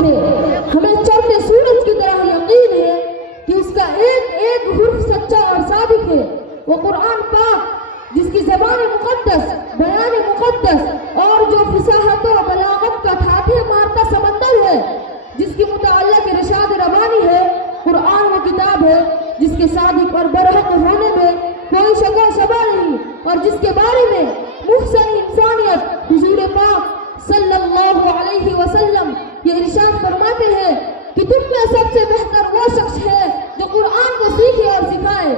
ہے. ہمیں چڑھتے سورج کی طرح یقین ہے کہ اس کا ایک ایک حرف سچا اور صادق ہے. وہ قرآن پاک جس کی زبان مقدس، بیان مقدس اور جو فصاحت و بلاغت کا ٹھاٹھے مارتا سمندر ہے، جس کی متعلق رشاد ربانی ہے. قرآن وہ کتاب ہے جس کے صادق اور برحق ہونے میں کوئی شک و شبہ نہیں، اور جس کے بارے میں محسن انسانیت حضور پاک صلی اللہ علیہ وسلم یہ ارشاد فرماتے ہیں کہ تم میں سب سے بہتر وہ شخص ہے جو قرآن کو سیکھے اور سکھائے.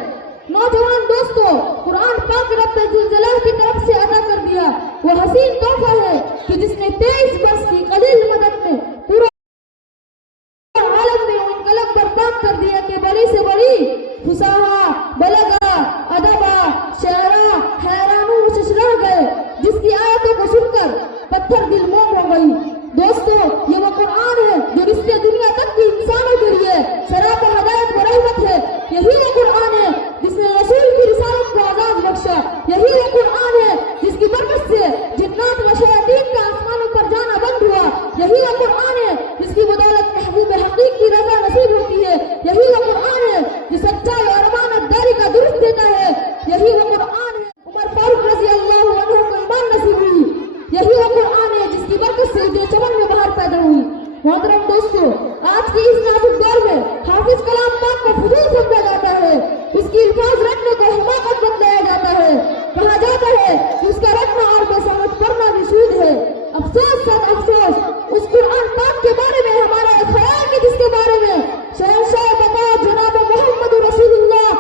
نوجوان دوستو، قرآن پاک رب ذوالجلال کی طرف سے عطا کر دیا وہ حسین تحفہ ہے کہ جس نے 23 برس کی قلیل مدت میں پورا عالم میں انقلاب برپا کر دیا کہ بڑی سے بڑی فصاحہ، بلغہ، ادبہ، شعرا حیران و ششرا گئے، جس کی آیتوں کو سن کر پتھر دل موم ہو گئی. دوستو، یہ وہ قرآن ہے جو رشتے دنیا تک کی انسانوں کے لیے سراپا ہدایت و رحمت ہے. یہی وہ قرآن ہے جس نے رسول کی رسالت کو آزاد بخشا. یہی وہ قرآن ہے جس کی برکت سے جنات و شیاطین کا آسمانوں پر جانا بند ہوا. یہی وہ قرآن ہے جس کی بدولت محبوب حقیق کی رضا نصیب ہوتی ہے. یہی وہ قرآن ہے جو سچائی اور امانت داری کا درست دیتا ہے. یہی وہ قرآن ہے عمر فاروق رضی اللہ عنہ کو ایمان نصیب ہوئی. یہی وہ قرآن ہے جس کی برکت سے جو چمن میں بہار پیدا ہوئی. محترم دوستو، آج کی اس نازک دور میں حافظ کلام پاک کو فضول سمجھا جاتا ہے. اس کی الفاظ رٹنے کو حماقت بتلایا جاتا ہے. کہا جاتا ہے کہ اس کا رٹنا اور بے سمجھ پڑھنا بھی سود ہے. افسوس سب افسوس، اس قرآن پاک کے بارے میں ہمارا خیال کہ جس کے بارے میں شہنشاہ بقا جناب محمد رسول اللہ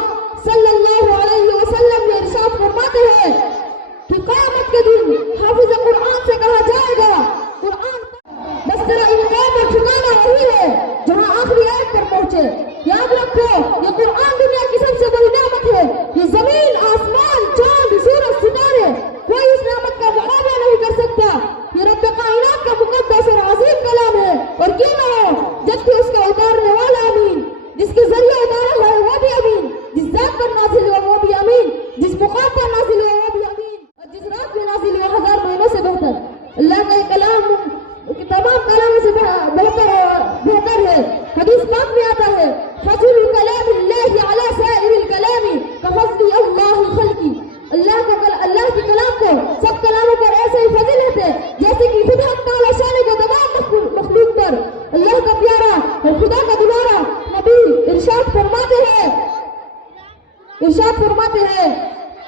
صلی اللہ علیہ وسلم یہ ارشاد فرماتے ہیں کہ قیامت کے دن حافظ قرآن سے کہا جائے گا قرآن بس تیرا انعام اور ٹھکانا وہی ہے جہاں آخری آیت پر پہنچے. یاد رکھو، یہ قرآن دنیا کی سب سے بڑی نعمت ہے. یہ زمین، آسمان، چاند، سورج، ستارے، کوئی اس نعمت کا مقابلہ نہیں کر سکتا. یہ رب کائنات کا مقدس اور عظیم کلام ہے، اور کیوں نہ ہو جبکہ اس کا اتارنے والا امین، جس کے ذریعے اتارا ہے وہ بھی امین، جس ذات پر نازل ہوا وہ بھی امین، جس مقام پر نازل ہوا وہ بھی امین، اور جس رات میں نازل ہوا 1000 مہینوں سے بہتر. اللہ کا یہ کلام تمام کلاموں سے بہتر ہے. حدیث پاک میں آتا ہے فضل کلام اللہ علی سائر الکلام کفضل اللہ خلقی. اللہ کے کلام کو سب کلاموں پر ایسے ہی فضیلت ہے جیسے کہ خدا تعالی شان کو تمام مخلوق پر. اللہ کا پیارا اور خدا کا دلارا نبی ارشاد فرماتے ہیں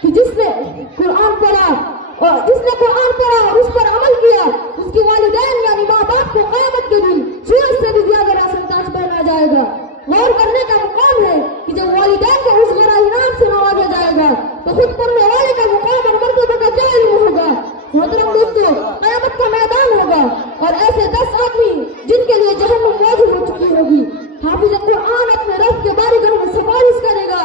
کہ جس نے قرآن پڑھا اور اس پر عمل کیا، اس کی والدین یعنی ماں باپ کو قیامت کے دن سورج سے بھی زیادہ روشن تاج پہنایا جائے گا. غور کرنے کا مقام ہے کہ جب والدین کو اس غرا انعام سے نوازا جائے گا تو خود پڑھنے والے کا مقام اور مرتبہ کا کیا علم ہوگا. محترم دوستو، قیامت کا میدان ہوگا اور ایسے 10 آدمی جن کے لیے جہنم واجب ہو چکی ہوگی. حافظ قرآن اپنے رب کے بارگاہ میں سفارش کرے گا.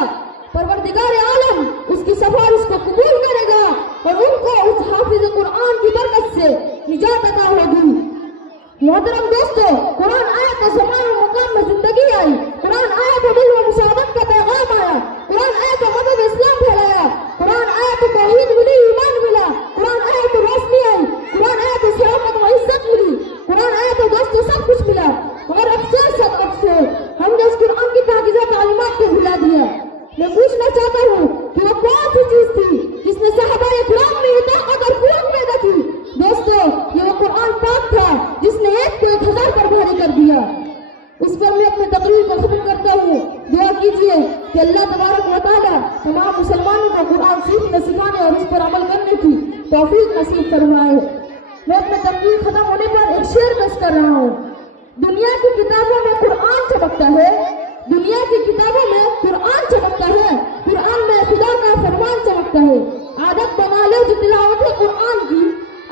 پروردگار عالم اس کی سفارش کو قبول کرے گا اور ان کو اس حافظ قرآن کی برکت سے نجات عطا ہوگی. محترم دوستو، قرآن آیا تو زمان و مقام میں زندگی آئی. قرآن آیا تو دل و مساوات کا پیغام آیا. قرآن آیا تو مدد اسلام پھیلایا. قرآن آیا تو توحید ملی، ایمان ملا. قرآن آیا تو روشنی آئی. قرآن آیا تو سلامت و عزت ملی. قرآن آیا تو دوستو سب کچھ ملا. اور افسوس ہم نے اس قرآن کی پاکیزہ تعلیمات کو بھلا دیا. میں پوچھنا چاہتا ہوں کہ وہ کون سی چیز تھی جس نے صحابہ کرام میں یہ طاقت اور قوت پیدا کی. دوستو، یہ وہ قرآن پاک تھا جس نے 1 کو 1000 پر بھاری کر دیا. اس پر میں اپنے تقریر کو ختم کرتا ہوں. دعا کیجیے کہ اللہ تبارک و تعالیٰ تمام مسلمانوں کو قرآن سیکھنے، سکھانے اور اس پر عمل کرنے کی توفیق نصیب فرمائے. میں اپنے تقریر ختم ہونے پر ایک شعر پیش کر رہا ہوں. دنیا کی کتابوں میں قرآن چمکتا ہے، دنیا کی کتابوں میں قرآن چمکتا ہے، قرآن میں خدا کا فرمان چمکتا ہے. عادت بنا لے جو تلاوت قرآن کی،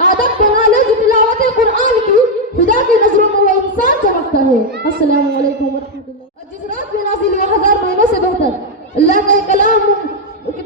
عادت بنا لے جو تلاوت قرآن کی، خدا کی نظروں میں وہ انسان چمکتا ہے. السلام علیکم ورحمۃ اللہ. اور جس رات میں نازل ہوا 1000 مہینوں سے بہتر. اللہ کا یہ کلام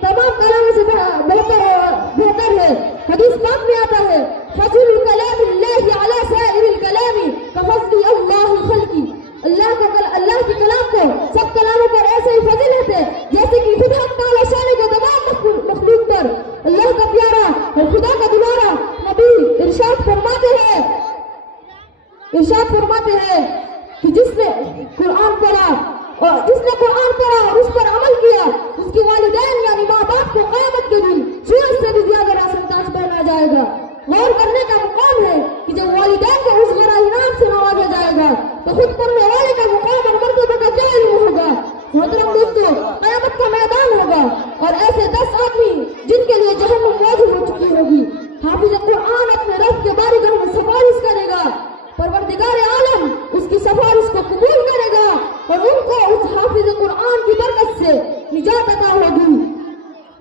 تمام کلاموں سے بہتر ہے. حدیث پاک میں آتا ہے فضل کلام اللہ علی سائر الکلام کفضل اللہ خلقی. اللہ کے کلام کو سب کلاموں پر ایسے ہی فضیلت ہے جیسے کہ خدا تعالی شان کو تمام مخلوق پر. اللہ کا پیارا اور خدا کا دلارا نبی ارشاد فرماتے ہے کہ جس نے قرآن پڑھا اور اس پر عمل کیا، اس کے والدین یعنی ماں باپ کو قیامت کے دن سورج سے بھی زیادہ روشن تاج پہنایا جائے گا۔ غور کرنے کا مقام ہے کہ جب والدین کو اس غیر انعام سے نوازا جائے گا تو خود پڑھنے والے کا مقام اور مرتبہ کا کیا علم ہوگا؟ محترم دوستو، قیامت کا میدان ہوگا اور ایسے 10 آدمی جن کے لیے جہنم واجب ہو چکی ہوگی۔ حافظ قرآن اپنے رب کے بارگاہ میں سفارش کرے گا، پروردگار عالم اس کی سفارش کو قبول کرے گا اور ان کو اس حافظ قرآن کی برکت سے نجات عطا ہوگی۔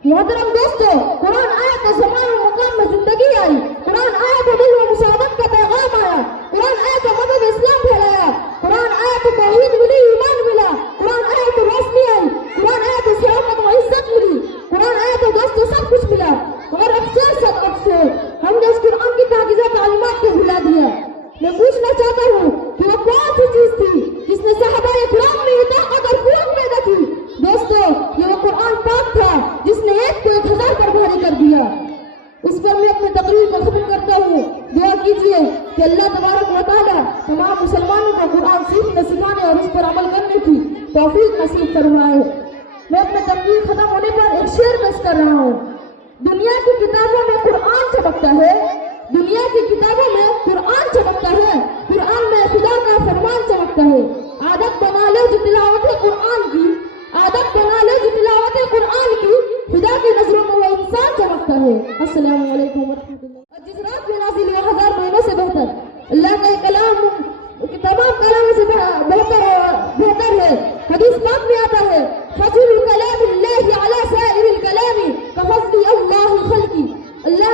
محترم دوستو، قرآن آیا تو زمان و مقام میں زندگی آئی، قرآن آیا تو دل و مساوات کا پیغام آیا، قرآن آیا تو مذہب اسلام پھیلایا، قرآن آیا تو توحید ملی، ایمان ملا، قرآن آیا تو روشنی آئی، قرآن آیا تو سلامت و عزت ملی، قرآن آیا تو دوستو سب کچھ ملا۔ اور افسوس ہم نے اس قرآن کی پاکیزہ تعلیمات کو بھلا دیا۔ میں پوچھنا چاہتا ہوں کہ وہ کون سی چیز تھی جس نے صحابہ کرام میں طاقت اور قوت پیدا کی؟ دوستو، یہ وہ قرآن پاک تھا جس نے ایک کو 1000 پر بھاری کر دیا۔ اس پر میں اپنے تقریر کو ختم کرتا ہوں۔ دعا کیجئے کہ اللہ تبارک و تعالی تمام مسلمانوں کو قرآن سیکھنے، سکھانے اور اس پر عمل کرنے کی توفیق نصیب فرمائے۔ میں اپنے تقریر ختم ہونے پر ایک شعر پیش کر رہا ہوں۔ دنیا کی کتابوں میں قرآن چمکتا ہے، دنیا کی کتابوں میں قرآن چمکتا ہے، قرآن میں خدا کا فرمان چمکتا ہے۔ عادت بنا لے جو تلاوت قرآن کی، عادت بنا لے جو تلاوت قرآن کی، خدا کی نظروں میں وہ انسان چمکتا ہے۔ السلام علیکم ورحمۃ اللہ۔ اور جس رات میں نازل ہوا 1000 مہینوں سے بہتر، اللہ کا کلام تمام کلام سے بہتر ہے۔ حدیث پاک میں آتا ہے، فضل کلام اللہ علی سائر الکلام کفضل اللہ خلقی۔ اللہ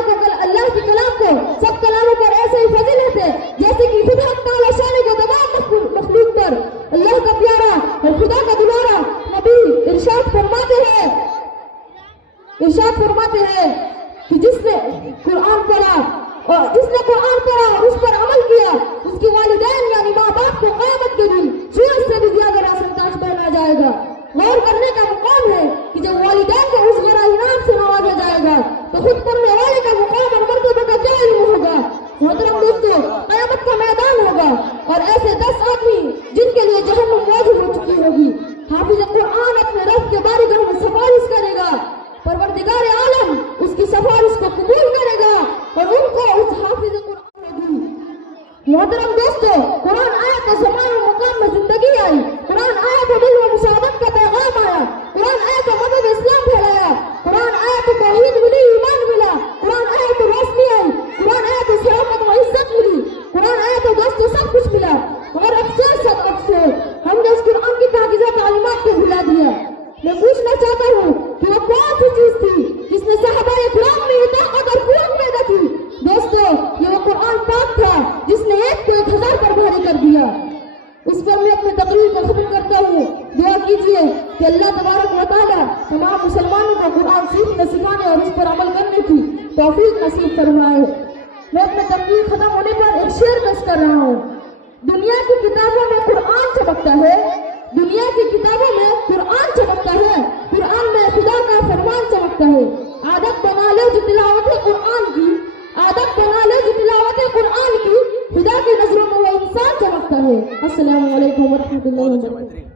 کے کلام کو سب کلاموں پر ایسے ہی فضیلت ہے جیسے کہ خدا تعالی شان کو تمام مخلوق پر۔ اللہ کا پیارا اور خدا کا دوبارہ نبی ارشاد فرماتے ہیں کہ جس نے قرآن پڑھا اور اس پر عمل کیا، اس کے والدین یعنی ماں باپ کو قیامت کے دن سورج سے بھی زیادہ روشن تاج پہنایا جائے گا۔ غور کرنے کا مقام ہے کہ جب والدین کو اس غیر انعام سے نوازا جائے گا تو خود پڑھنے والے کا مقام اور مرتبہ کا کیا علم ہوگا؟ محترم دوستو، قیامت کا میدان ہوگا اور ایسے 10 آدمی جن کے لیے جہنم واجب ہو چکی ہوگی۔ حافظ قرآن اپنے رب کے بارگاہ میں سفارش کرے گا، پروردگار عالم اس کی سفارش کو قبول کرے گا اور ان کو اس حافظ قرآن ہوگی۔ محترم دوستو، قرآن آیا تو زمان و مقام میں زندگی آئی، قرآن آیا تو دل و مساوات کا پیغام آیا، قرآن آیا تو مذہب اسلام پھیلایا، قرآن آیا تو توحید ملی، ایمان ملا، قرآن آیا تو روشنی آئی، قرآن آیا تو سلامت و عزت ملی، قرآن آیا تو دوستو سب کچھ ملا۔ اور افسوس ہم نے اس قرآن کی پاکیزہ تعلیمات کو بھلا دیا۔ میں پوچھنا چاہتا ہوں کہ وہ کون سی چیز تھی جس نے صحابہ کرام میں طاقت اور قوت پیدا کی؟ دوستو، یہ وہ قرآن پاک تھا جس نے ایک کو 1000 پر بھاری کر دیا۔ اس پر میں اپنے تقریر کو ختم کرتا ہوں۔ دعا کیجئے کہ اللہ تبارک و تعالی تمام مسلمانوں کو قرآن سیکھنے، سکھانے اور اس پر عمل کرنے کی توفیق نصیب فرمائے۔ میں اپنے تقریر ختم ہونے پر ایک شعر پیش کر رہا ہوں۔ دنیا کی کتابوں میں قرآن چمکتا ہے، دنیا کی کتابوں میں قرآن چمکتا ہے، قرآن میں خدا کا فرمان چمکتا ہے۔ عادت بنا لے جو تلاوت قرآن کی، عادت بنا لے جو تلاوت قرآن کی، خدا کی نظروں میں وہ انسان چمکتا ہے۔ السلام علیکم ورحمۃ اللہ وبرکاتہ۔